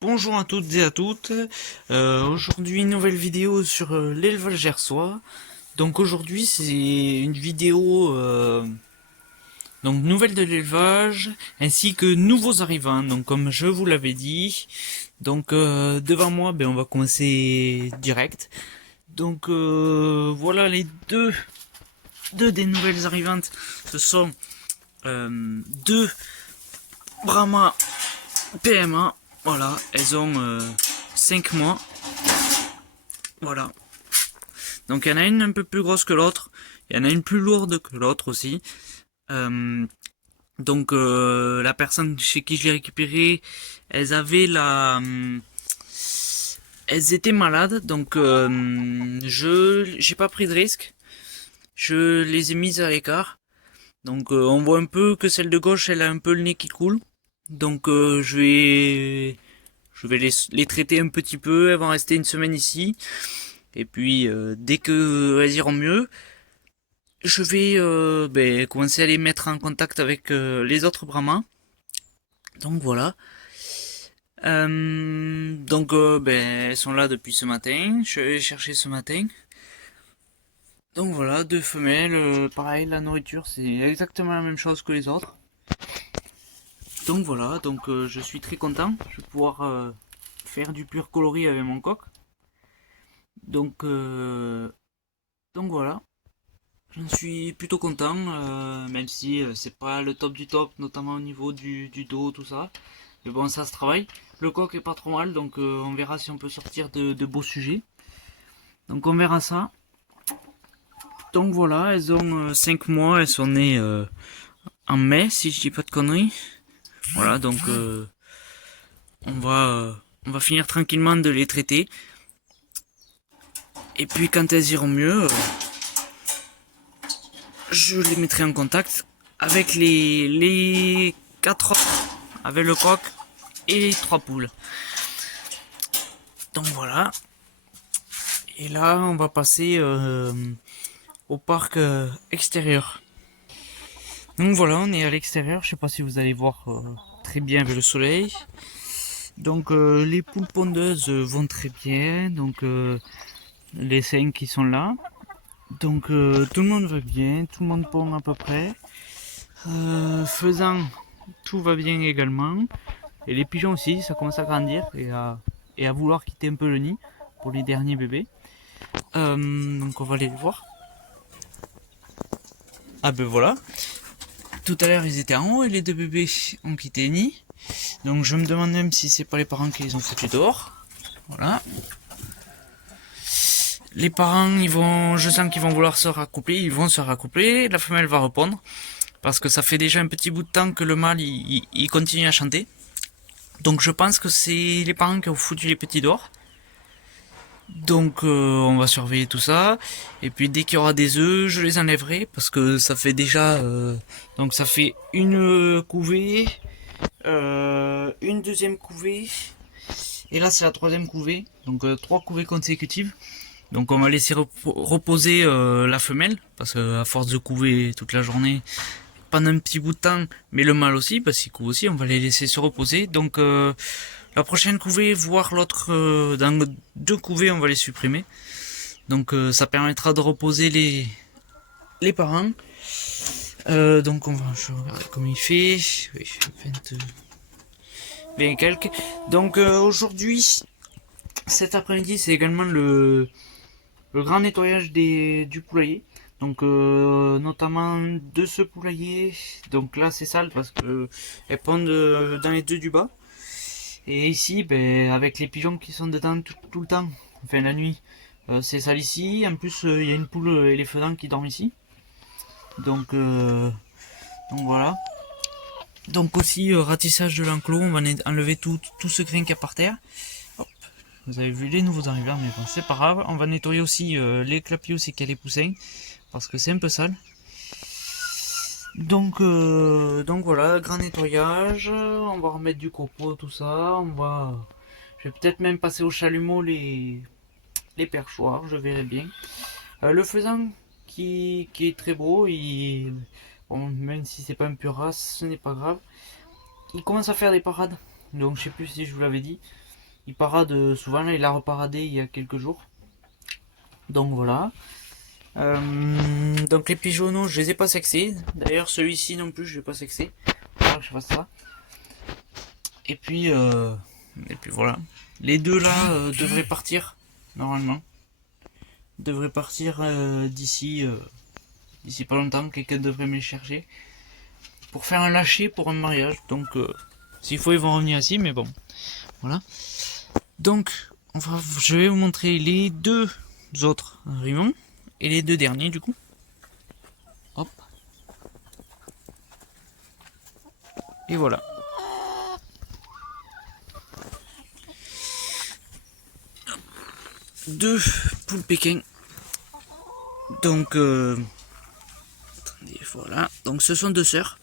Bonjour à toutes et à toutes. Aujourd'hui, nouvelle vidéo sur l'élevage gersois. Donc aujourd'hui, c'est une vidéo donc nouvelle de l'élevage ainsi que nouveaux arrivants. Donc comme je vous l'avais dit, donc devant moi, on va commencer direct. Donc voilà les deux des nouvelles arrivantes. Ce sont deux Brahma PMA. Voilà, elles ont 5 mois. Voilà. Donc il y en a une un peu plus grosse que l'autre, il y en a une plus lourde que l'autre aussi. Euh, la personne chez qui je l'ai récupéré, elles avaient elles étaient malades, donc j'ai pas pris de risque. Je les ai mises à l'écart. Donc on voit un peu que celle de gauche, elle a un peu le nez qui coule. Donc je vais les traiter un petit peu. Elles vont rester une semaine ici. Et puis dès que elles iront mieux, je vais commencer à les mettre en contact avec les autres brahmas. Donc voilà. Elles sont là depuis ce matin. Je vais les chercher ce matin. Donc voilà, deux femelles. Pareil, la nourriture c'est exactement la même chose que les autres. Donc voilà, je suis très content. Je vais pouvoir faire du pur coloris avec mon coq. Donc, euh, donc voilà. J'en suis plutôt content, même si c'est pas le top du top, notamment au niveau du dos, tout ça. Mais bon, ça se travaille. Le coq est pas trop mal, donc on verra si on peut sortir de beaux sujets. Donc on verra ça. Donc voilà, elles ont 5 mois, elles sont nées en mai, si je dis pas de conneries. Voilà, on va, euh, on va finir tranquillement de les traiter. Et puis quand elles iront mieux, je les mettrai en contact avec les 4 autres, avec le coq et les 3 poules. Donc voilà. Et là, on va passer au parc extérieur. Donc voilà, on est à l'extérieur. Je sais pas si vous allez voir très bien avec le soleil. Donc les poules pondeuses vont très bien. Donc les 5 qui sont là. Donc tout le monde va bien, tout le monde pond à peu près. Faisant, tout va bien également. Et les pigeons aussi, ça commence à grandir et à vouloir quitter un peu le nid pour les derniers bébés. Donc on va aller les voir. Ah ben voilà. Tout à l'heure ils étaient en haut et les deux bébés ont quitté le nid. Donc je me demande même si c'est pas les parents qui les ont foutus dehors. Voilà. Les parents, je sens qu'ils vont vouloir se raccoupler, ils vont se raccoupler, la femelle va répondre. Parce que ça fait déjà un petit bout de temps que le mâle il continue à chanter. Donc je pense que c'est les parents qui ont foutu les petits dehors. Donc on va surveiller tout ça. Et puis dès qu'il y aura des œufs, je les enlèverai. Parce que ça fait déjà... donc ça fait une couvée, une deuxième couvée. Et là c'est la troisième couvée. Donc 3 couvées consécutives. Donc on va laisser reposer la femelle. Parce que à force de couver toute la journée, pendant un petit bout de temps, mais le mâle aussi, parce qu'il couve aussi, on va les laisser se reposer. Donc la prochaine couvée, voire l'autre, dans 2 couvées, on va les supprimer. Donc ça permettra de reposer les parents. Je regarde comment il fait. Oui, 20 quelques. Donc aujourd'hui, cet après-midi, c'est également le grand nettoyage du poulailler. Donc notamment de ce poulailler. Donc là c'est sale parce que elles pondent dans les deux du bas. Et ici, avec les pigeons qui sont dedans tout le temps, enfin la nuit, c'est sale ici. En plus, il y a une poule et les fedans qui dorment ici. Donc, euh, donc voilà. Donc aussi, ratissage de l'enclos, on va enlever tout ce grain qu'il y a par terre. Hop. Vous avez vu les nouveaux arrivants, mais bon, c'est pas grave. On va nettoyer aussi les clapiers aussi qu'il y a les poussins, parce que c'est un peu sale. Donc voilà, grand nettoyage. On va remettre du copeau, tout ça. Je vais peut-être même passer au chalumeau les perchoirs, je verrai bien. Le faisan qui est très beau, bon, même si c'est pas un pur race, ce n'est pas grave. Il commence à faire des parades, donc je sais plus si je vous l'avais dit. il parade souvent, là il a reparadé il y a quelques jours. Donc voilà. Donc les pigeonneaux, je les ai pas sexés. D'ailleurs celui-ci non plus, je l'ai pas sexé. Voilà, je fasse ça. Et puis voilà. Les deux là devraient partir normalement. Devraient partir d'ici pas longtemps. Quelqu'un devrait me les chercher pour faire un lâcher pour un mariage. Donc s'il faut ils vont revenir ici, mais bon, voilà. Donc je vais vous montrer les deux autres arrivants et les deux derniers du coup. Hop. Et voilà. Deux poules pékin. Donc attendez, voilà. Donc ce sont deux sœurs.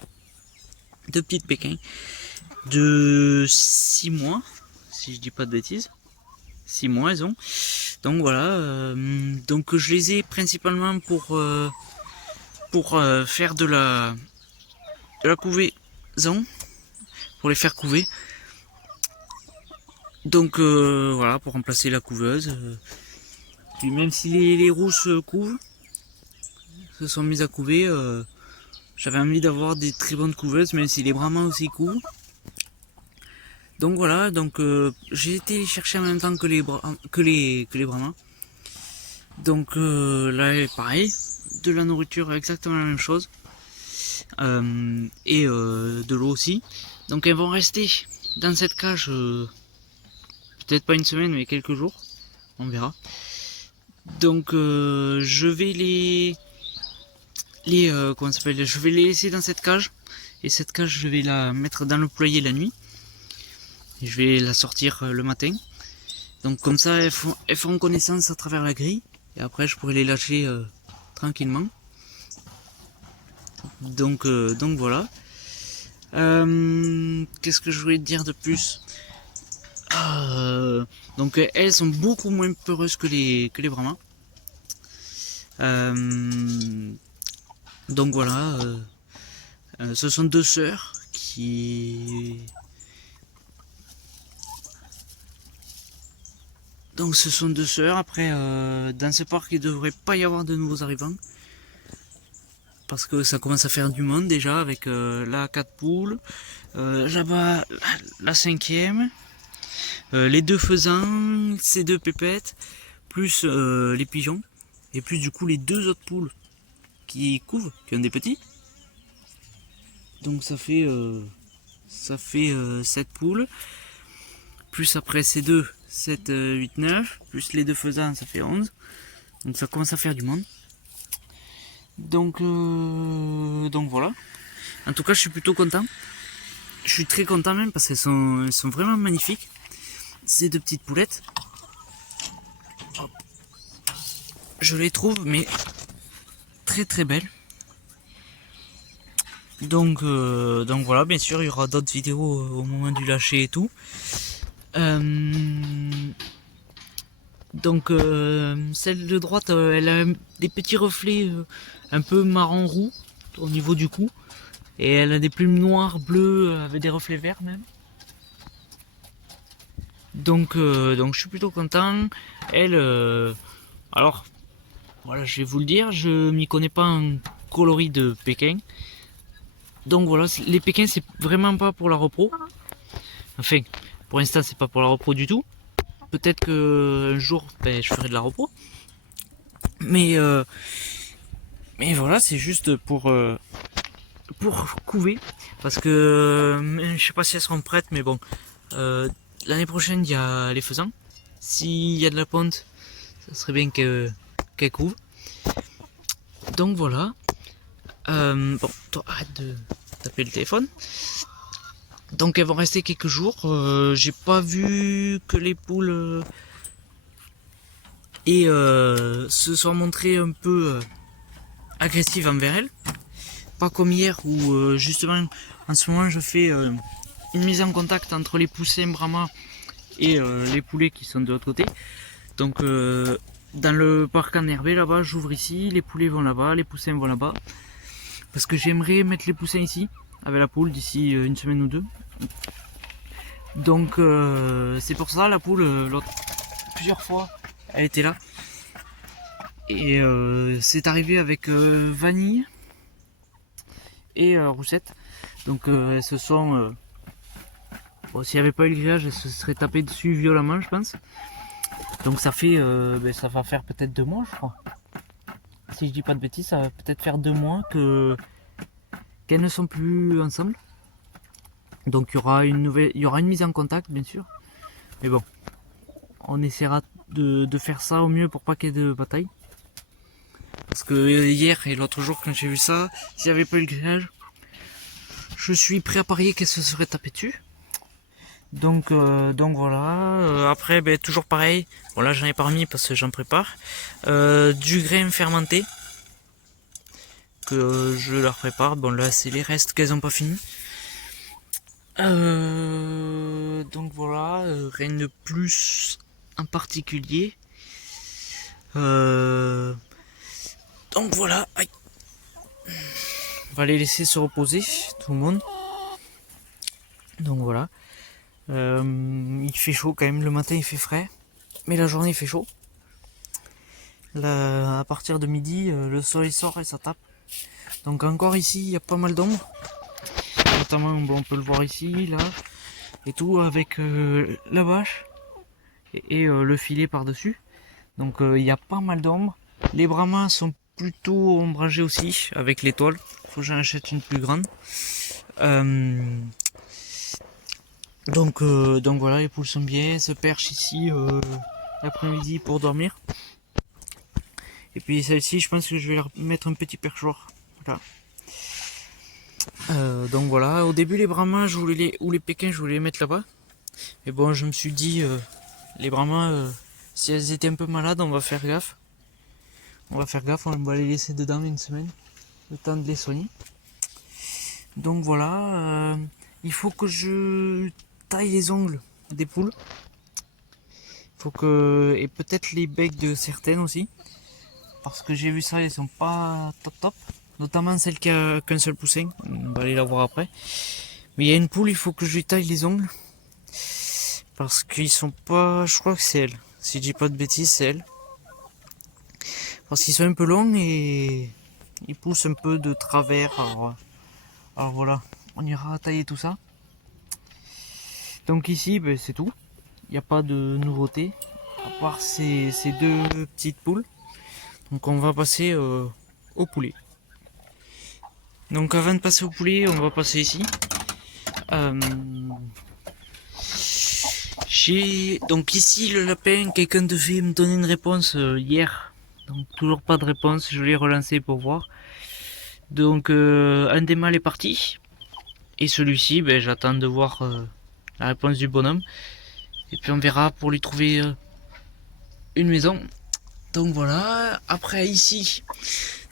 Deux petites pékins de 6 mois, si je dis pas de bêtises. 6 mois elles ont. Donc voilà, donc je les ai principalement pour faire de la couvaison, pour les faire couver. Donc voilà, pour remplacer la couveuse. Puis même si les rousses couvent, se sont mises à couver, j'avais envie d'avoir des très bonnes couveuses, même si les brahmas aussi couvent. Donc voilà, donc j'ai été les chercher en même temps que les brahmas. Donc là pareil, de la nourriture exactement la même chose. Et de l'eau aussi. Donc elles vont rester dans cette cage peut-être pas une semaine mais quelques jours. On verra. Donc je vais comment ça s'appelle, je vais les laisser dans cette cage. Et cette cage je vais la mettre dans le poulailler la nuit. Et je vais la sortir le matin. Donc comme ça elles feront connaissance à travers la grille. Et après je pourrai les lâcher tranquillement. Donc voilà. Qu'est-ce que je voulais te dire de plus? Donc elles sont beaucoup moins peureuses que les brahmas. Donc voilà. Ce sont deux sœurs qui... Donc ce sont deux sœurs. Après, dans ce parc, il ne devrait pas y avoir de nouveaux arrivants. Parce que ça commence à faire du monde déjà avec la 4 poules. Là-bas, la 5e. Les deux faisans, ces deux pépettes. Plus les pigeons. Et plus du coup les deux autres poules qui couvent, qui ont des petits. Donc ça fait 7 poules. Plus après ces deux, 7, 8, 9. Plus les deux faisans, ça fait 11. Donc ça commence à faire du monde. Donc voilà. En tout cas, je suis plutôt content. Je suis très content même parce qu'elles sont vraiment magnifiques. Ces deux petites poulettes. Hop. Je les trouve mais très très belles. Donc voilà, bien sûr, il y aura d'autres vidéos au moment du lâcher et tout. Donc celle de droite, elle a des petits reflets un peu marron roux au niveau du cou. Et elle a des plumes noires, bleues, avec des reflets verts même. Donc je suis plutôt content. Elle, alors, voilà, je vais vous le dire, je m'y connais pas en coloris de Pékin. Donc voilà, les Pékins c'est vraiment pas pour la repro. Enfin, pour l'instant c'est pas pour la repro du tout. Peut-être qu'un jour je ferai de la repro. Mais voilà, c'est juste pour couver. Parce que je sais pas si elles seront prêtes, mais bon. L'année prochaine il y a les faisans. S'il y a de la ponte, ça serait bien qu'elles couvent. Donc voilà. Bon, toi arrête de taper le téléphone. Donc elles vont rester quelques jours. J'ai pas vu que les poules se soient montrées un peu agressives envers elles. Pas comme hier où justement en ce moment je fais une mise en contact entre les poussins brahma et les poulets qui sont de l'autre côté. Donc dans le parc enherbé là-bas, j'ouvre ici, les poulets vont là-bas, les poussins vont là-bas. Parce que j'aimerais mettre les poussins ici, avec la poule, d'ici une semaine ou deux. Donc c'est pour ça la poule, plusieurs fois, elle était là. Et c'est arrivé avec Vanille et Roussette. Donc elles se sont... bon, s'il n'y avait pas eu le grillage, elles se seraient tapées dessus violemment, je pense. Donc ça fait... ça va faire peut-être 2 mois, je crois. Si je dis pas de bêtises, ça va peut-être faire 2 mois qu'elles ne sont plus ensemble. Donc il y aura une mise en contact, bien sûr. Mais bon, on essaiera de faire ça au mieux pour pas qu'il y ait de bataille. Parce que hier et l'autre jour quand j'ai vu ça, s'il n'y avait pas eu le grillage, je suis prêt à parier qu'elle se serait tapée dessus. Donc voilà. Après, toujours pareil. Bon là j'en ai pas remis parce que j'en prépare. Du grain fermenté que je leur prépare. Bon là c'est les restes qu'elles ont pas fini. Donc voilà, rien de plus en particulier. Donc voilà. Aïe. On va les laisser se reposer, tout le monde. Donc voilà. Il fait chaud quand même, le matin il fait frais, mais la journée il fait chaud. Là, à partir de midi, le soleil sort et ça tape. Donc encore ici, il y a pas mal d'ombre. Notamment, on peut le voir ici, là, et tout, avec la bâche et le filet par-dessus. Donc il y a pas mal d'ombre. Les brahmas sont plutôt ombragés aussi, avec l'étoile. Faut que j'en achète une plus grande. Donc voilà, les poules sont bien, elles se perchent ici l'après-midi pour dormir. Et puis celle-ci, je pense que je vais leur mettre un petit perchoir. Voilà. Donc voilà, au début les brahmas ou les pékins, je voulais les mettre là-bas. Mais bon, je me suis dit, les brahmas, si elles étaient un peu malades, on va faire gaffe. On va les laisser dedans une semaine, le temps de les soigner. Donc voilà, il faut que je taille les ongles des poules. Et peut-être les becs de certaines aussi. Parce que j'ai vu ça, elles sont pas top. Notamment celle qui a qu'un seul poussin. On va aller la voir après. Mais il y a une poule, il faut que je lui taille les ongles. Parce qu'ils sont pas... Je crois que c'est elle. Si je dis pas de bêtises, c'est elle. Parce qu'ils sont un peu longs et ils poussent un peu de travers. Alors voilà, on ira tailler tout ça. Donc ici, c'est tout. Il n'y a pas de nouveauté. À part ces 2 petites poules. Donc on va passer au poulet. Donc avant de passer au poulet, on va passer ici. Donc ici le lapin, quelqu'un devait me donner une réponse hier. Donc toujours pas de réponse, je l'ai relancé pour voir. Donc un des mâles est parti. Et celui-ci, j'attends de voir la réponse du bonhomme. Et puis on verra pour lui trouver une maison. Donc voilà, après ici,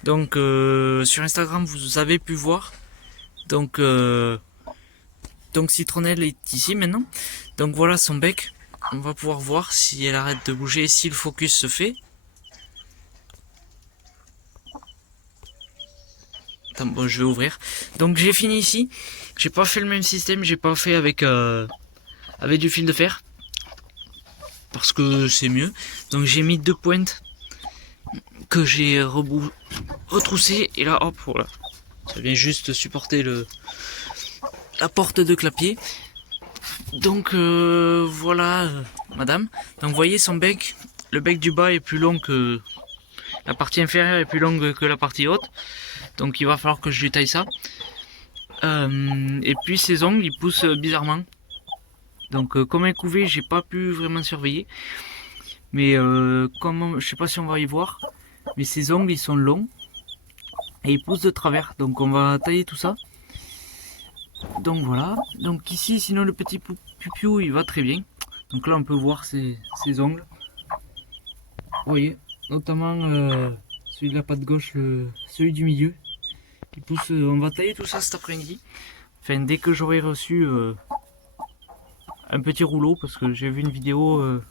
donc sur Instagram vous avez pu voir. Donc Citronnelle est ici maintenant. Donc voilà son bec. On va pouvoir voir si elle arrête de bouger, si le focus se fait. Attends, bon, je vais ouvrir. Donc j'ai fini ici. J'ai pas fait le même système, j'ai pas fait avec du fil de fer. Parce que c'est mieux. Donc j'ai mis 2 pointes que j'ai retroussé et là hop voilà, ça vient juste supporter la porte de clapier. Donc voilà madame, donc vous voyez son bec, le bec du bas est plus long que la partie inférieure est plus longue que la partie haute, donc il va falloir que je lui taille ça. Et puis ses ongles ils poussent bizarrement, donc comme elle couvait j'ai pas pu vraiment surveiller, mais je sais pas si on va y voir. Mais ses ongles ils sont longs et ils poussent de travers, donc on va tailler tout ça. Donc voilà, donc ici sinon le petit pupiou il va très bien. Donc là on peut voir ses ongles. Vous voyez, notamment celui de la patte gauche, celui du milieu. Il pousse, on va tailler tout ça cet après-midi. Enfin dès que j'aurai reçu un petit rouleau, parce que j'ai vu une vidéo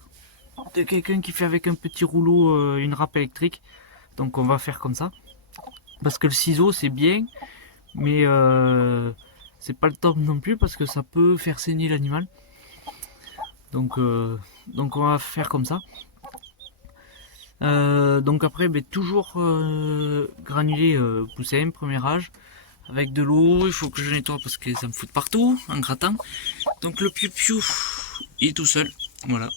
de quelqu'un qui fait avec un petit rouleau une râpe électrique. Donc on va faire comme ça. Parce que le ciseau c'est bien, mais c'est pas le top non plus parce que ça peut faire saigner l'animal. Donc on va faire comme ça. Donc après, toujours granuler poussin, premier âge, avec de l'eau. Il faut que je nettoie parce que ça me fout de partout en grattant. Donc le piou-piou, il est tout seul. Voilà.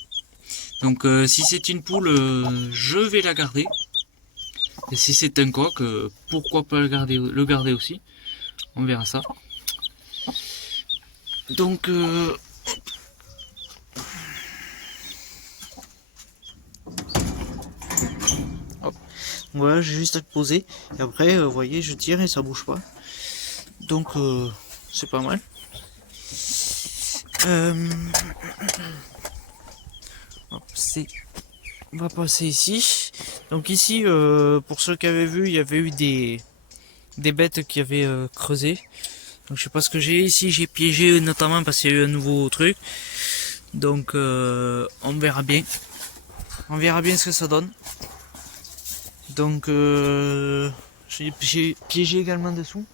Donc si c'est une poule, je vais la garder. Et si c'est un coq, pourquoi pas le garder aussi. On verra ça. Donc hop. Voilà, j'ai juste à le poser. Et après, vous voyez, je tire et ça bouge pas. Donc c'est pas mal. Hop, on va passer ici. Donc ici, pour ceux qui avaient vu, il y avait eu des bêtes qui avaient creusé. Donc je sais pas ce que j'ai ici, j'ai piégé notamment parce qu'il y a eu un nouveau truc. Donc on verra bien. On verra bien ce que ça donne. Donc j'ai piégé également dessous.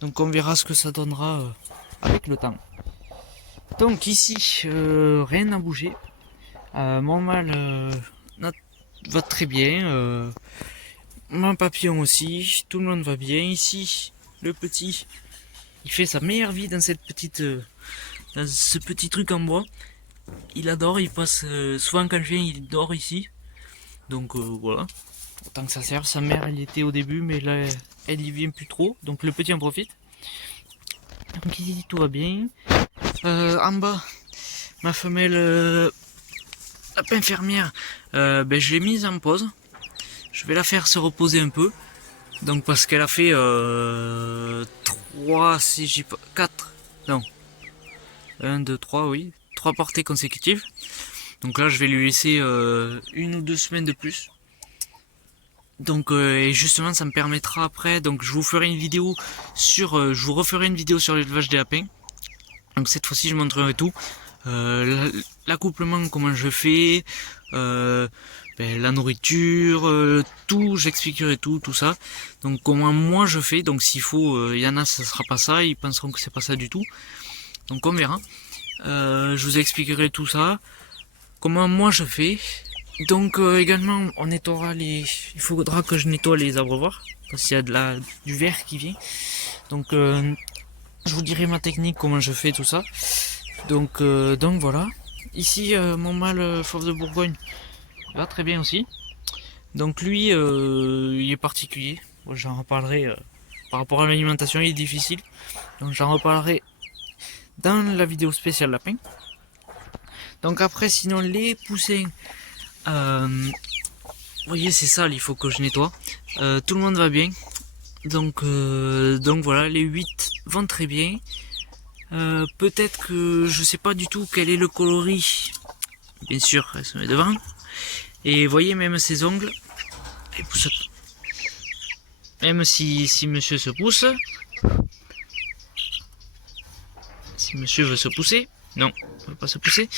Donc on verra ce que ça donnera avec le temps. Donc ici, rien n'a bougé. Mon mâle va très bien. Mon papillon aussi. Tout le monde va bien. Ici, le petit, il fait sa meilleure vie dans cette petite, dans ce petit truc en bois. Il adore. Il passe souvent quand je viens, il dort ici. Donc voilà. Autant que ça serve. Sa mère, elle y était au début, mais là, elle y vient plus trop. Donc le petit en profite. Donc ici, tout va bien. En bas, ma femelle lapin fermière, je l'ai mise en pause. Je vais la faire se reposer un peu. Donc parce qu'elle a fait 3, si j'ai pas, 4, non, 1, 2, 3, oui, 3 portées consécutives. Donc là je vais lui laisser 1 ou 2 semaines de plus. Donc et justement ça me permettra après, donc je vous ferai une vidéo sur, je vous referai une vidéo sur l'élevage des lapins. Donc cette fois-ci je montrerai tout, l'accouplement, comment je fais, la nourriture, tout, j'expliquerai tout ça. Donc comment moi je fais, donc s'il faut, il y en a ça sera pas ça, ils penseront que c'est pas ça du tout. Donc on verra. Je vous expliquerai tout ça, comment moi je fais. Donc également on nettoiera il faudra que je nettoie les abreuvoirs, parce qu'il y a du verre qui vient. Donc je vous dirai ma technique, comment je fais tout ça. Donc voilà. Ici mon mâle fauve de Bourgogne va très bien aussi. Donc lui il est particulier. Bon, j'en reparlerai par rapport à l'alimentation, il est difficile. Donc j'en reparlerai dans la vidéo spéciale lapin. Donc après sinon les poussins, vous voyez c'est sale, il faut que je nettoie. Tout le monde va bien. Donc voilà, les 8 vont très bien. Peut-être que je sais pas du tout quel est le coloris. Bien sûr, elle se met devant. Et vous voyez même ses ongles. Elle pousse. Même si monsieur se pousse. Si monsieur veut se pousser. Non, il ne veut pas se pousser.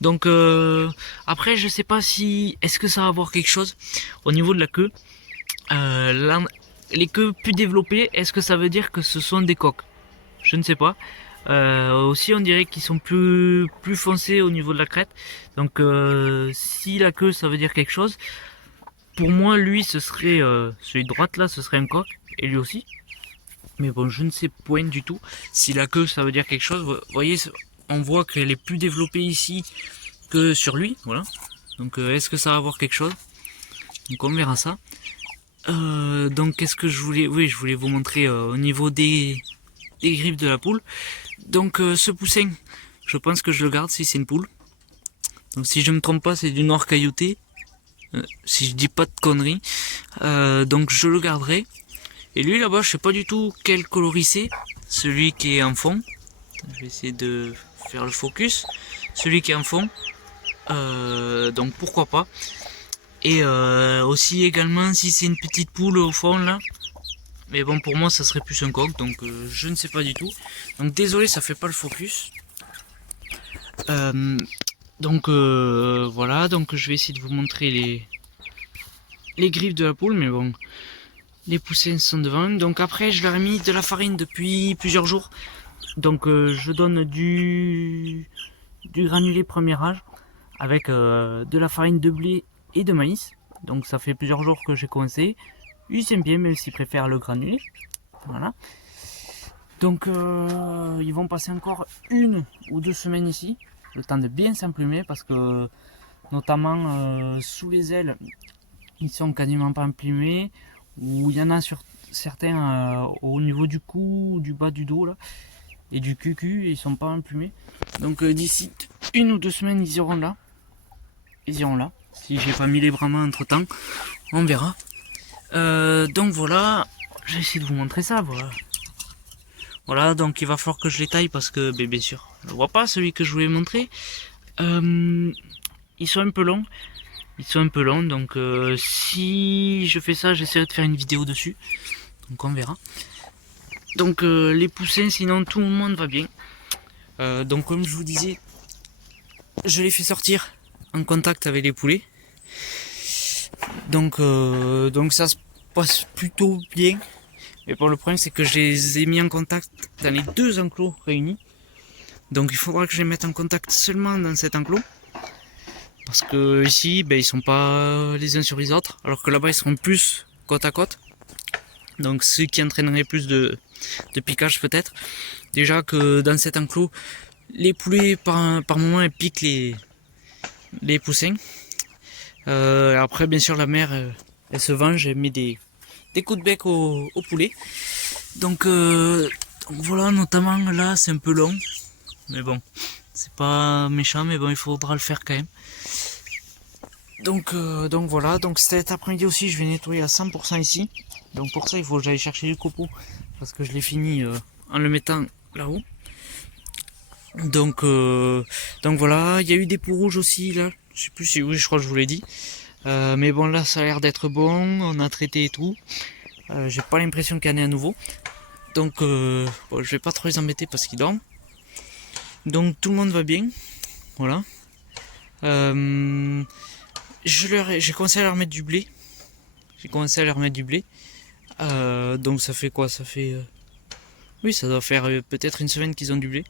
Donc après je sais pas si. Est-ce que ça va avoir quelque chose au niveau de la queue. Les queues plus développées, est-ce que ça veut dire que ce sont des coqs? Je ne sais pas. Aussi on dirait qu'ils sont plus foncés au niveau de la crête. Donc si la queue ça veut dire quelque chose, pour moi lui ce serait celui de droite là, ce serait un coq, et lui aussi. Mais bon, je ne sais point du tout si la queue ça veut dire quelque chose. Vous voyez, on voit qu'elle est plus développée ici que sur lui, voilà. Donc est-ce que ça va avoir quelque chose? Donc on verra ça. Donc qu'est-ce que je voulais, oui, je voulais vous montrer au niveau des griffes de la poule. Donc ce poussin, je pense que je le garde si c'est une poule. Donc si je me trompe pas, c'est du noir caillouté. Si je dis pas de conneries. Donc je le garderai. Et lui là-bas, je sais pas du tout quel coloris c'est. Celui qui est en fond. Je vais essayer de faire le focus. Celui qui est en fond. Donc pourquoi pas. Et aussi également si c'est une petite poule au fond là. Mais bon, pour moi ça serait plus un coq, donc je ne sais pas du tout. Donc désolé, ça fait pas le focus. Donc voilà, donc je vais essayer de vous montrer les griffes de la poule, mais bon, les poussins sont devant. Donc après je leur ai mis de la farine depuis plusieurs jours. Donc je donne du du granulé premier âge avec de la farine de blé et de maïs. Donc ça fait plusieurs jours que j'ai commencé. Ils aiment bien, même s'ils préfèrent le granulé. Voilà. Donc ils vont passer encore 1 ou 2 semaines ici, le temps de bien s'emplumer parce que notamment sous les ailes, ils sont quasiment pas emplumés, ou il y en a sur certains au niveau du cou, du bas du dos là, et du cucu, ils sont pas emplumés. Donc d'ici 1 ou 2 semaines, ils iront là. Ils iront là. Si j'ai pas mis les bras entre temps, on verra. Donc voilà, j'ai essayé de vous montrer ça. Voilà. Voilà, donc il va falloir que je les taille parce que, bien sûr, je ne vois pas celui que je voulais montrer. Ils sont un peu longs. Ils sont un peu longs, donc si je fais ça, j'essaierai de faire une vidéo dessus. Donc on verra. Donc les poussins, sinon tout le monde va bien. Donc comme je vous disais, je les fais sortir en contact avec les poulets. Donc ça se passe plutôt bien. Mais pour le problème, c'est que je les ai mis en contact dans les 2 enclos réunis. Donc il faudra que je les mette en contact seulement dans cet enclos. Parce que ici, ben, ils sont pas les uns sur les autres. Alors que là-bas, ils seront plus côte à côte. Donc ce qui entraînerait plus de piquage peut-être. Déjà que dans cet enclos, les poulets par moment elles piquent les poussins. Après bien sûr la mère elle se venge, elle met des coups de bec au poulet. Donc voilà, notamment là c'est un peu long. Mais bon, c'est pas méchant, mais bon il faudra le faire quand même. Donc voilà, donc cet après-midi aussi je vais nettoyer à 100% ici. Donc pour ça il faut que j'aille chercher du copeau parce que je l'ai fini en le mettant là-haut. Donc voilà, il y a eu des peaux rouges aussi là. Je sais plus si oui, je crois que je vous l'ai dit. Mais bon là ça a l'air d'être bon, on a traité et tout. J'ai pas l'impression qu'il y en ait à nouveau. Donc bon, je vais pas trop les embêter parce qu'ils dorment. Donc tout le monde va bien. Voilà. J'ai commencé à leur mettre du blé. Donc ça fait quoi? Ça fait oui, ça doit faire peut-être 1 semaine qu'ils ont du blé.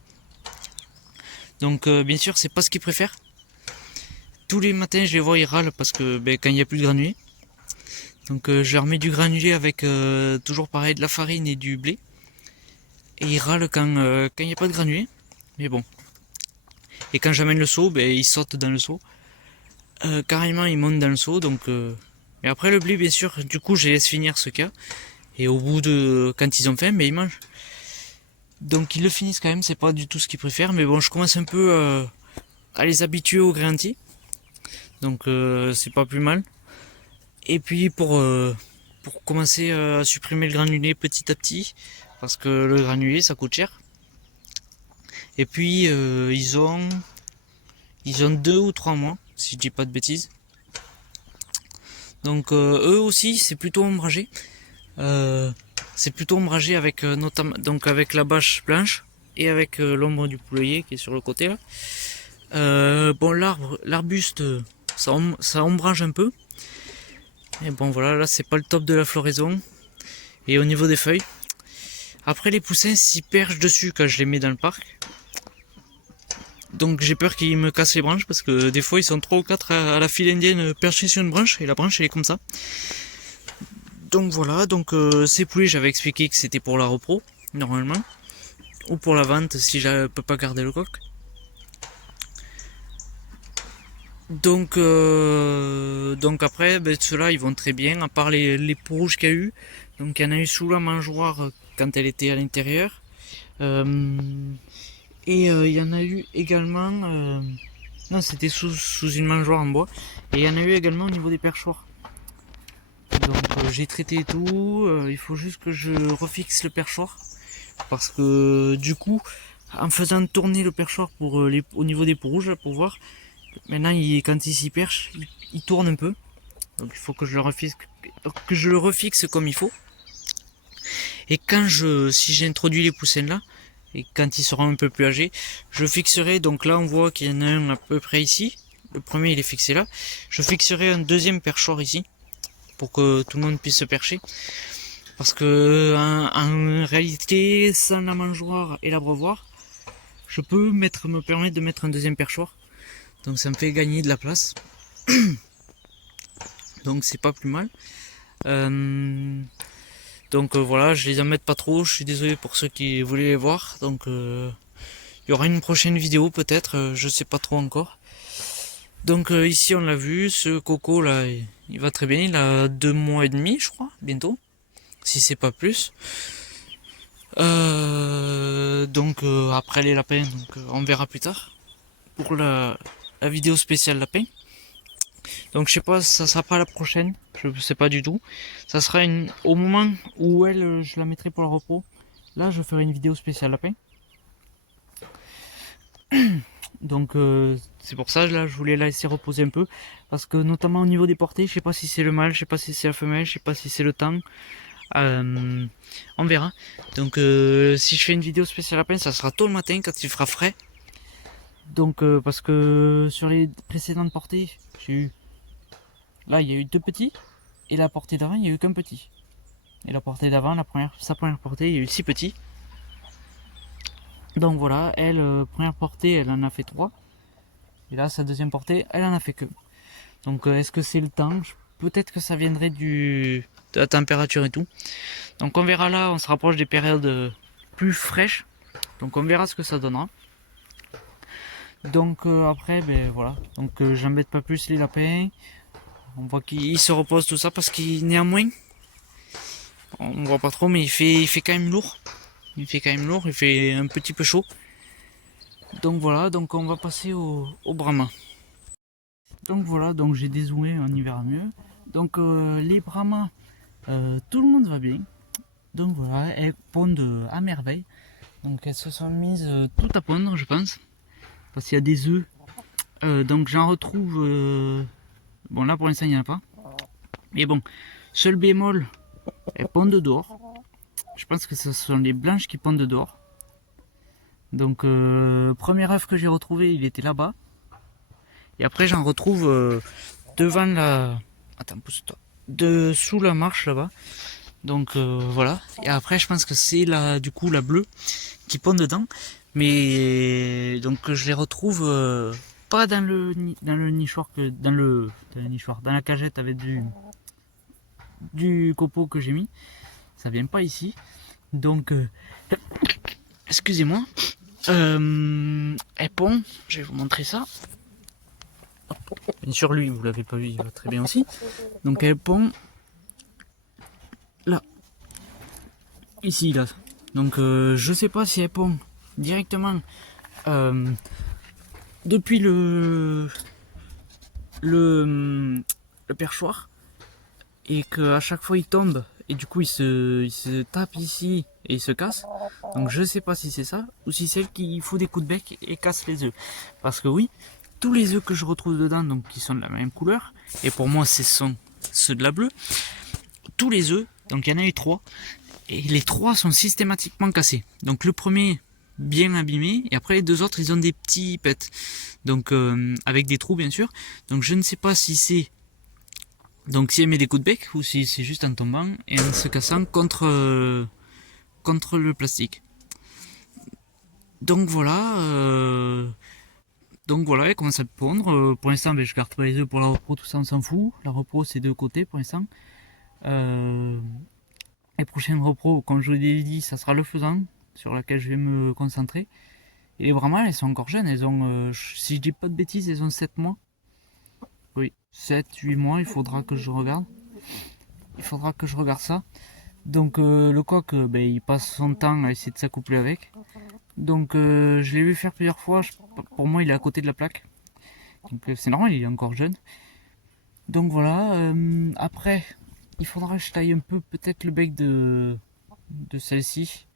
Donc bien sûr c'est pas ce qu'ils préfèrent. Tous les matins je les vois, ils râlent parce que quand il n'y a plus de granulés. Donc je leur mets du granulé avec toujours pareil de la farine et du blé. Et ils râlent quand il n'y a pas de granulé. Mais bon. Et quand j'amène le seau, ils sautent dans le seau. Carrément ils montent dans le seau. Donc et après le blé bien sûr, du coup je les laisse finir ce qu'il y a. Et au bout de quand ils ont faim, ils mangent. Donc ils le finissent quand même, c'est pas du tout ce qu'ils préfèrent. Mais bon, je commence un peu à les habituer au grain entier. Donc c'est pas plus mal. Et puis pour commencer à supprimer le granulé petit à petit, parce que le granulé ça coûte cher. Et puis ils ont 2 ou 3 mois, si je dis pas de bêtises. Donc eux aussi c'est plutôt ombragé. Avec notamment donc avec la bâche blanche et avec l'ombre du poulailler qui est sur le côté là. Bon l'arbuste ça ombrage un peu. Et bon voilà, là c'est pas le top de la floraison. Et au niveau des feuilles. Après les poussins s'y perchent dessus quand je les mets dans le parc. Donc j'ai peur qu'ils me cassent les branches parce que des fois ils sont 3 ou 4 à la file indienne perchés sur une branche et la branche elle est comme ça. Donc voilà, donc ces poulets j'avais expliqué que c'était pour la repro normalement. Ou pour la vente si je peux pas garder le coq. Donc après ceux-là ils vont très bien, à part les peaux rouges qu'il y a eu. Donc il y en a eu sous la mangeoire quand elle était à l'intérieur. Et il y en a eu également non c'était sous une mangeoire en bois. Et il y en a eu également au niveau des perchoirs. Donc j'ai traité et tout, il faut juste que je refixe le perchoir. Parce que du coup en faisant tourner le perchoir pour au niveau des peaux rouges là, pour voir. Maintenant, quand il s'y perche, il tourne un peu. Donc il faut que je le refixe comme il faut. Et si j'introduis les poussins là, et quand ils seront un peu plus âgés, je fixerai, donc là on voit qu'il y en a un à peu près ici. Le premier il est fixé là. Je fixerai un deuxième perchoir ici, pour que tout le monde puisse se percher. Parce que en réalité, sans la mangeoire et l'abreuvoir, je peux me permettre de mettre un deuxième perchoir. Donc ça me fait gagner de la place. Donc c'est pas plus mal. Donc voilà, je les embête pas trop. Je suis désolé pour ceux qui voulaient les voir. Donc il y aura une prochaine vidéo peut-être, je sais pas trop encore. Donc ici on l'a vu, ce coco là, il va très bien. Il a 2 mois et demi je crois, bientôt. Si c'est pas plus. Donc après les lapins, donc, on verra plus tard. Pour la vidéo spéciale lapin. Donc je sais pas, ça sera pas la prochaine, je sais pas du tout. Ça sera au moment où elle, je la mettrai pour le repos. Là je ferai une vidéo spéciale lapin. Donc c'est pour ça là je voulais la laisser reposer un peu. Parce que notamment au niveau des portées, je sais pas si c'est le mâle, je sais pas si c'est la femelle, je sais pas si c'est le temps. On verra. Donc si je fais une vidéo spéciale lapin, ça sera tôt le matin quand il fera frais. Donc parce que sur les précédentes portées, j'ai eu... Là il y a eu 2 petits. Et la portée d'avant, il n'y a eu qu'un petit. Et la portée d'avant, sa première portée, il y a eu 6 petits. Donc voilà, elle, première portée, elle en a fait 3. Et là, sa deuxième portée, elle en a fait que. Donc est-ce que c'est le temps? Peut-être que ça viendrait de la température et tout. Donc on verra là, on se rapproche des périodes plus fraîches. Donc on verra ce que ça donnera. Donc après, ben voilà. Donc j'embête pas plus les lapins. On voit qu'il se repose tout ça parce qu'il néanmoins, on voit pas trop, mais il fait quand même lourd. Il fait quand même lourd, il fait un petit peu chaud. Donc voilà, donc on va passer au Brahma. Donc voilà, donc j'ai dézoomé, on y verra mieux. Donc les Brahmas, tout le monde va bien. Donc voilà, elles pondent à merveille. Donc elles se sont mises toutes à pondre, je pense. Parce qu'il y a des œufs. Donc j'en retrouve... Bon là pour l'instant il n'y en a pas. Mais bon, seul bémol, elles pondent dehors. Je pense que ce sont les blanches qui pondent dehors. Donc premier œuf que j'ai retrouvé, il était là-bas. Et après j'en retrouve devant la... Attends, pousse-toi. Dessous la marche là-bas. Donc voilà. Et après je pense que c'est du coup la bleue qui pond dedans. Mais donc je les retrouve pas dans le nichoir que dans la cagette avec du copeau que j'ai mis. Ça vient pas ici. Donc excusez-moi. Elle pond, je vais vous montrer ça. Bien sûr lui, vous l'avez pas vu, il va très bien aussi. Donc elle pond là. Ici là. Donc je sais pas si elle pond directement depuis le perchoir et qu'à chaque fois il tombe et du coup il se tape ici et il se casse. Donc je sais pas si c'est ça ou si c'est elle qui fout des coups de bec et casse les œufs. Parce que oui, tous les œufs que je retrouve dedans, donc qui sont de la même couleur, et pour moi ce sont ceux de la bleue, tous les œufs, donc il y en a eu 3, et les 3 sont systématiquement cassés. Donc le premier bien abîmé et après les 2 autres ils ont des petits pets, donc avec des trous bien sûr. Donc je ne sais pas si c'est donc si elle met des coups de bec ou si c'est juste en tombant et en se cassant contre le plastique. Donc voilà elle commence à pondre. Pour l'instant ben, je garde pas les œufs pour la repro, tout ça on s'en fout. La repro c'est 2 côtés pour l'instant. Les prochaines repro, comme je vous l'ai dit, ça sera le faisan sur laquelle je vais me concentrer. Et les Brahmas, elles sont encore jeunes, elles ont, si je dis pas de bêtises, elles ont 7 mois. Oui, 7, 8 mois, il faudra que je regarde. Il faudra que je regarde ça. Donc le coq, ben, il passe son temps à essayer de s'accoupler avec. Donc je l'ai vu faire plusieurs fois, pour moi il est à côté de la plaque. Donc c'est normal, il est encore jeune. Donc voilà, après, il faudra que je taille un peu peut-être le bec de celle-ci.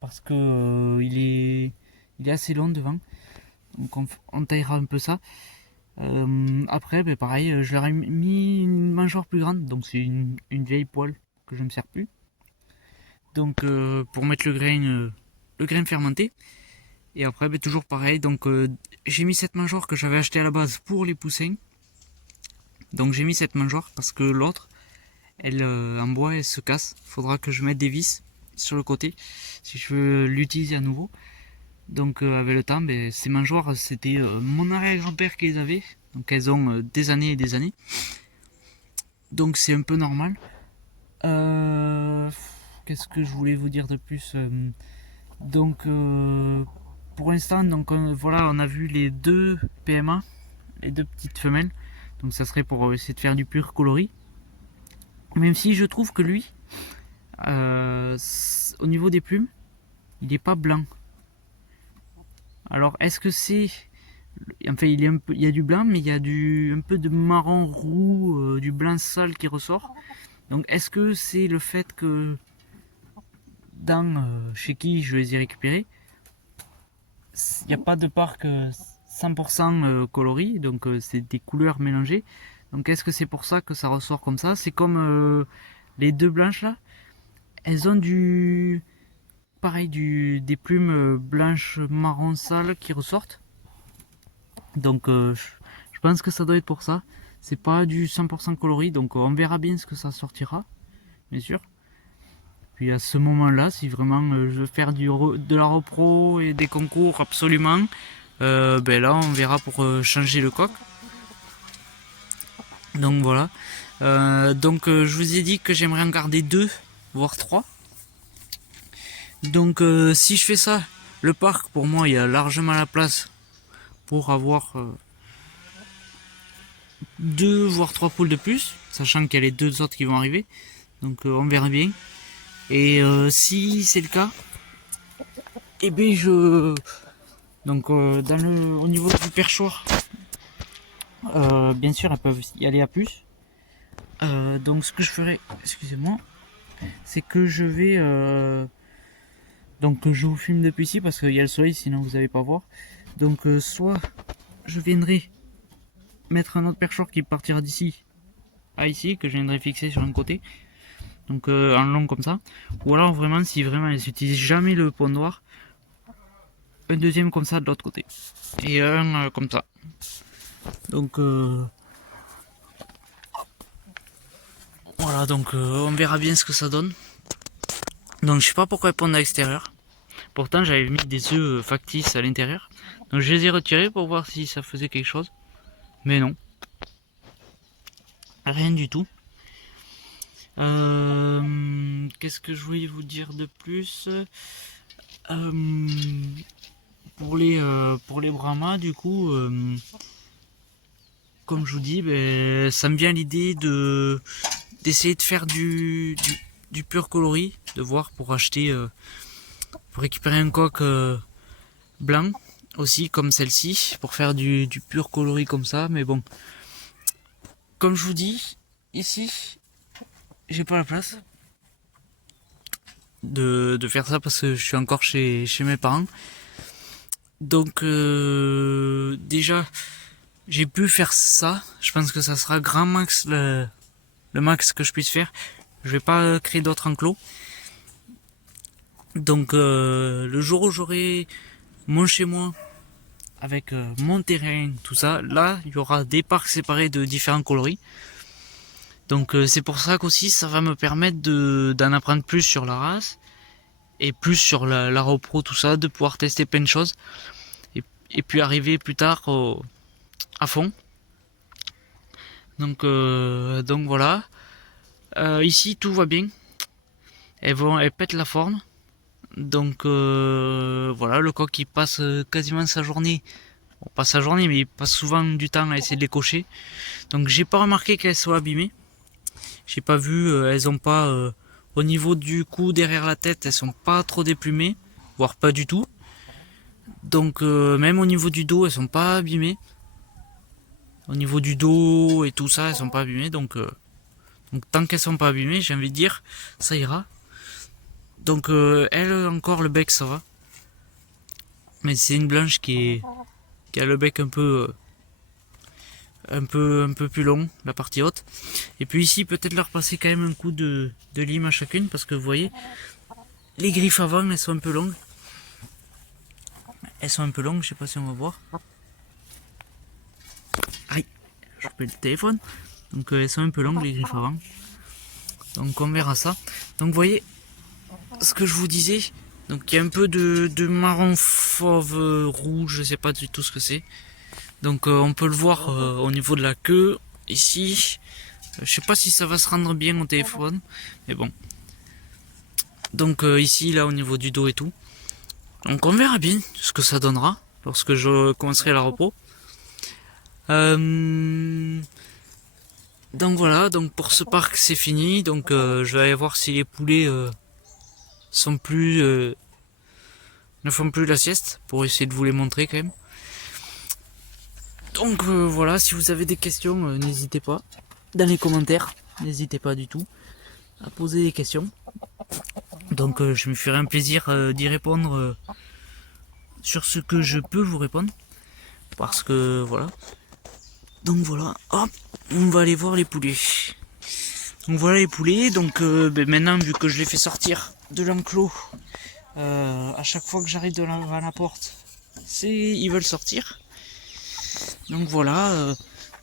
Parce que il est assez long devant. Donc on taillera un peu ça. Après, ben pareil, je leur ai mis une mangeoire plus grande. Donc c'est une vieille poêle que je ne me sers plus. Donc pour mettre le grain fermenté. Et après, ben, toujours pareil. Donc j'ai mis cette mangeoire que j'avais acheté à la base pour les poussins. Donc j'ai mis cette mangeoire parce que l'autre, elle en bois, elle se casse. Il faudra que je mette des vis sur le côté si je veux l'utiliser à nouveau. Donc avec le temps, ces mangeoires, c'était mon arrière-grand-père qui les avait. Donc elles ont des années et des années. Donc c'est un peu normal. Qu'est-ce que je voulais vous dire de plus Donc pour l'instant, voilà, on a vu les deux PMA, les deux petites femelles. Donc ça serait pour essayer de faire du pur coloris. Même si je trouve que lui, au niveau des plumes, il n'est pas blanc. Alors est-ce que c'est... Enfin il y a du blanc, mais il y a un peu de marron roux, du blanc sale qui ressort. Donc est-ce que c'est le fait que chez qui je les ai récupérés, il n'y a pas de parc 100% coloris, donc c'est des couleurs mélangées. Donc est-ce que c'est pour ça que ça ressort comme ça? C'est comme les deux blanches là, elles ont pareil, des plumes blanches marron sale qui ressortent. Donc je pense que ça doit être pour ça. C'est pas du 100% coloris, donc on verra bien ce que ça sortira, bien sûr. Puis à ce moment-là, si vraiment je veux faire de la repro et des concours absolument, là on verra pour changer le coq. Donc voilà. Je vous ai dit que j'aimerais en garder 2, voire 3. Donc si je fais ça, le parc pour moi il y a largement la place pour avoir 2 voire 3 poules de plus, sachant qu'il y a les 2 autres qui vont arriver. Donc on verra bien. Et si c'est le cas, et bien donc au niveau du perchoir, bien sûr elles peuvent y aller à plus. Donc ce que je ferai, excusez-moi, c'est que je vais donc je vous filme depuis ici parce qu'il y a le soleil, sinon vous n'allez pas voir. Donc soit je viendrai mettre un autre perchoir qui partira d'ici à ici, que je viendrai fixer sur un côté, donc en long comme ça, ou alors vraiment si vraiment elles n'utilisent jamais le pont noir, un deuxième comme ça de l'autre côté et un comme ça. Donc voilà, donc on verra bien ce que ça donne. Donc je sais pas pourquoi elles pondent à l'extérieur. Pourtant j'avais mis des œufs factices à l'intérieur. Donc je les ai retirés pour voir si ça faisait quelque chose. Mais non. Rien du tout. Qu'est-ce que je voulais vous dire de plus pour les Brahmas, du coup, comme je vous dis, ça me vient l'idée d'essayer de faire du pur coloris, de voir pour acheter, pour récupérer un coq blanc aussi comme celle-ci, pour faire du pur coloris comme ça. Mais bon, comme je vous dis, ici j'ai pas la place de faire ça parce que je suis encore chez mes parents. Donc déjà j'ai pu faire ça. Je pense que ça sera grand max le max que je puisse faire. Je vais pas créer d'autres enclos. Donc le jour où j'aurai mon chez moi avec mon terrain, tout ça, là il y aura des parcs séparés de différents coloris. Donc c'est pour ça qu'aussi ça va me permettre d'en apprendre plus sur la race et plus sur la repro, tout ça, de pouvoir tester plein de choses et puis arriver plus tard à fond. Donc voilà. Ici tout va bien. Elles pètent la forme. Donc voilà, le coq il passe quasiment sa journée. Bon, pas sa journée, mais il passe souvent du temps à essayer de les cocher. Donc j'ai pas remarqué qu'elles soient abîmées. J'ai pas vu, elles ont pas au niveau du cou derrière la tête, elles sont pas trop déplumées, voire pas du tout. Donc même au niveau du dos, elles sont pas abîmées. Au niveau du dos et tout ça, elles sont pas abîmées. Donc tant qu'elles sont pas abîmées, j'ai envie de dire, ça ira. Donc elle encore le bec ça va. Mais c'est une blanche qui a le bec un peu plus long, la partie haute. Et puis ici peut-être leur passer quand même un coup de lime à chacune parce que vous voyez, les griffes avant elles sont un peu longues. Elles sont un peu longues, je sais pas si on va voir. Aïe, je peux le téléphone. Donc elles sont un peu longues les griffes avant. Donc on verra ça. Donc vous voyez ce que je vous disais, Donc il y a un peu de marron fauve rouge, je sais pas du tout ce que c'est. Donc on peut le voir au niveau de la queue ici. Je sais pas si ça va se rendre bien au téléphone, mais bon. Donc ici, là, au niveau du dos et tout. Donc on verra bien ce que ça donnera lorsque je commencerai la repos. Donc voilà, donc pour ce parc c'est fini. Donc je vais aller voir si les poulets sont plus ne font plus la sieste pour essayer de vous les montrer quand même. Donc voilà, si vous avez des questions, n'hésitez pas dans les commentaires. N'hésitez pas du tout à poser des questions. Donc je me ferai un plaisir d'y répondre sur ce que je peux vous répondre. Parce que voilà. Donc voilà, hop, on va aller voir les poulets. Donc voilà les poulets, donc maintenant vu que je les fais sortir de l'enclos, à chaque fois que j'arrive devant la porte, ils veulent sortir. Donc voilà,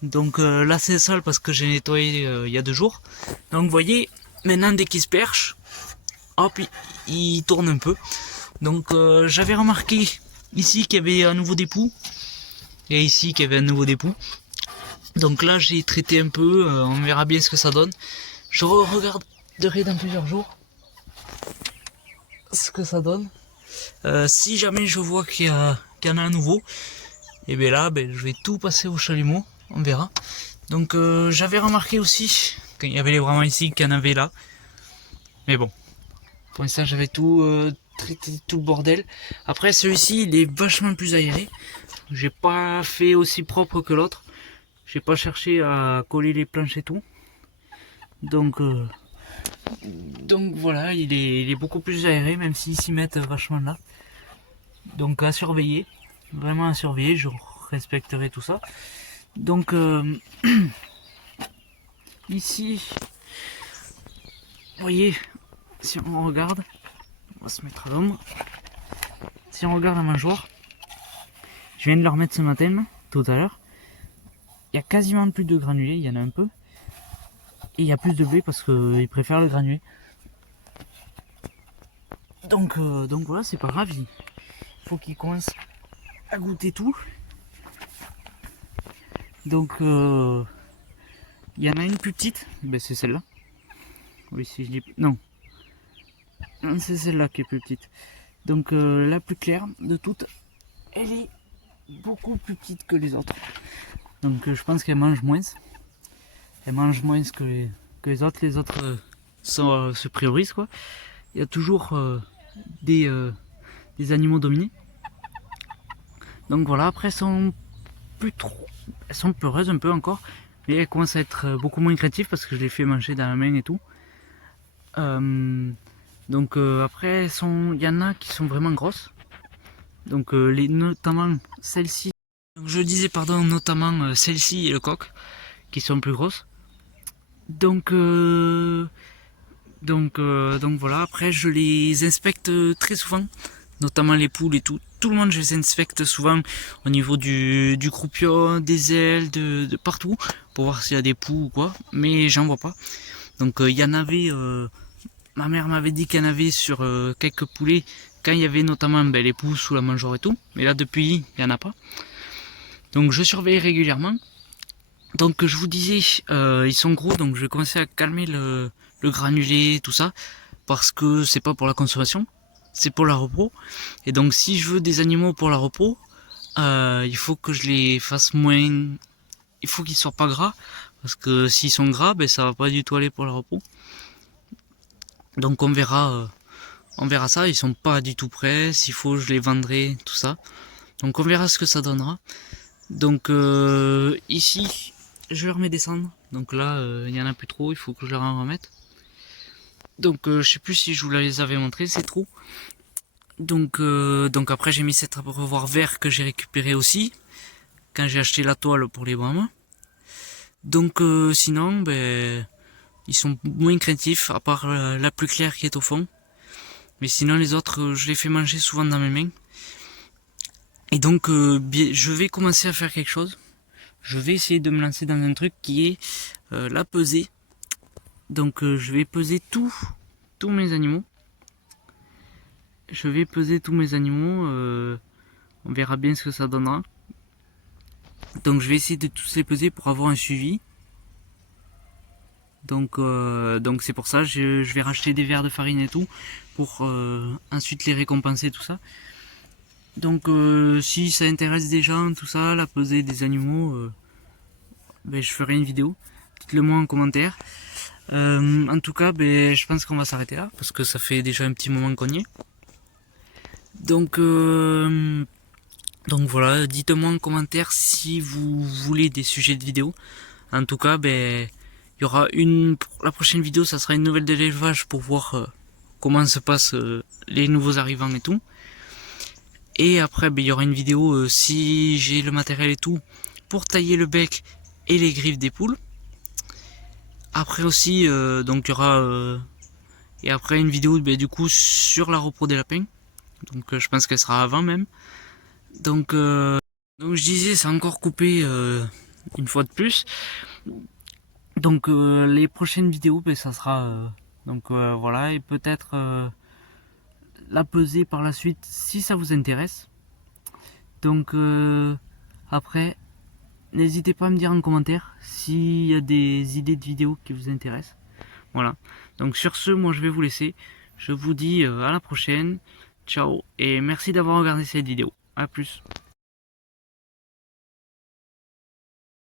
là c'est sale parce que j'ai nettoyé il y a 2 jours. Donc vous voyez, maintenant dès qu'ils se perchent, hop, ils tournent un peu. Donc j'avais remarqué ici qu'il y avait un nouveau d'époux, et ici qu'il y avait un nouveau d'époux. Donc là j'ai traité un peu, on verra bien ce que ça donne. Je regarderai dans plusieurs jours ce que ça donne. Si jamais je vois qu'il y en a un nouveau, et bien là je vais tout passer au chalumeau, on verra. Donc j'avais remarqué aussi qu'il y avait les bramins ici, qu'il y en avait là. Mais bon, pour l'instant j'avais tout traité, tout le bordel. Après celui-ci il est vachement plus aéré. J'ai pas fait aussi propre que l'autre. J'ai pas cherché à coller les planches et tout. Donc voilà, il est beaucoup plus aéré, même s'ils s'y mettent vachement là. Donc à surveiller, vraiment à surveiller, je respecterai tout ça. Donc ici, vous voyez, si on regarde, on va se mettre à l'ombre. Si on regarde la mangeoire, je viens de leur mettre ce matin, tout à l'heure. Il y a quasiment plus de granulés, il y en a un peu. Et il y a plus de blé parce qu'ils préfèrent le granulé. Donc voilà, c'est pas grave, il faut qu'ils commencent à goûter tout. Donc il y en a une plus petite, ben, c'est celle-là. Oui, si je dis non, c'est celle-là qui est plus petite. Donc la plus claire de toutes, elle est beaucoup plus petite que les autres. Donc je pense qu'elle mange moins. Elle mange moins que les autres. Les autres se priorisent quoi. Il y a toujours des animaux dominés. Donc voilà, après elles sont plus trop. Elles sont peureuses un peu encore. Mais elles commencent à être beaucoup moins créatives parce que je les fais manger dans la main et tout. Donc après il y en a qui sont vraiment grosses. Donc notamment celle-ci. Donc je disais pardon, notamment celle-ci et le coq qui sont plus grosses. Donc voilà, après je les inspecte très souvent, notamment les poules et tout. Tout le monde je les inspecte souvent au niveau du croupion, des ailes, de partout, pour voir s'il y a des poux ou quoi, mais j'en vois pas. Donc il y en avait, ma mère m'avait dit qu'il y en avait sur quelques poulets, quand il y avait notamment les poux sous la mangeoire et tout, mais là depuis il n'y en a pas. Donc je surveille régulièrement. Donc je vous disais, ils sont gros, donc je vais commencer à calmer le granulé, tout ça, parce que c'est pas pour la consommation, c'est pour la repos. Et donc si je veux des animaux pour la repos, il faut que je les fasse moins, il faut qu'ils soient pas gras, parce que s'ils sont gras, ben ça va pas du tout aller pour la repos. Donc on verra ça, ils sont pas du tout prêts, s'il faut je les vendrai, tout ça. Donc on verra ce que ça donnera. Donc ici, je leur mets des cendres. Donc là, il y en a plus trop, il faut que je leur en remette. Donc je sais plus si je vous les avais montré ces trous. Donc après j'ai mis cette abreuvoir vert que j'ai récupéré aussi quand j'ai acheté la toile pour les brahmas. Donc sinon, ben ils sont moins craintifs à part la plus claire qui est au fond. Mais sinon les autres, je les fais manger souvent dans mes mains. Et donc je vais commencer à faire quelque chose. Je vais essayer de me lancer dans un truc qui est la pesée. Donc je vais peser tous mes animaux. je vais peser tous mes animaux. On verra bien ce que ça donnera. Donc je vais essayer de tous les peser pour avoir un suivi. Donc c'est pour ça je vais racheter des verres de farine et tout pour ensuite les récompenser tout ça. Donc si ça intéresse des gens tout ça, la pesée des animaux, ben, je ferai une vidéo. Dites-le moi en commentaire. En tout cas, ben, je pense qu'on va s'arrêter là parce que ça fait déjà un petit moment qu'on y est. Donc voilà, dites-moi en commentaire si vous voulez des sujets de vidéo. En tout cas, ben il y aura pour la prochaine vidéo, ça sera une nouvelle de l'élevage pour voir comment se passent les nouveaux arrivants et tout. Et après, ben, il y aura une vidéo si j'ai le matériel et tout pour tailler le bec et les griffes des poules. Après aussi, donc il y aura et après une vidéo ben, du coup sur la repro des lapins. Donc je pense qu'elle sera avant même. Donc je disais, c'est encore coupé une fois de plus. Donc les prochaines vidéos, ben, ça sera voilà, et peut-être la peser par la suite si ça vous intéresse. Donc après, n'hésitez pas à me dire en commentaire s'il y a des idées de vidéos qui vous intéressent. Voilà. Donc sur ce, moi je vais vous laisser. Je vous dis à la prochaine. Ciao et merci d'avoir regardé cette vidéo. A plus.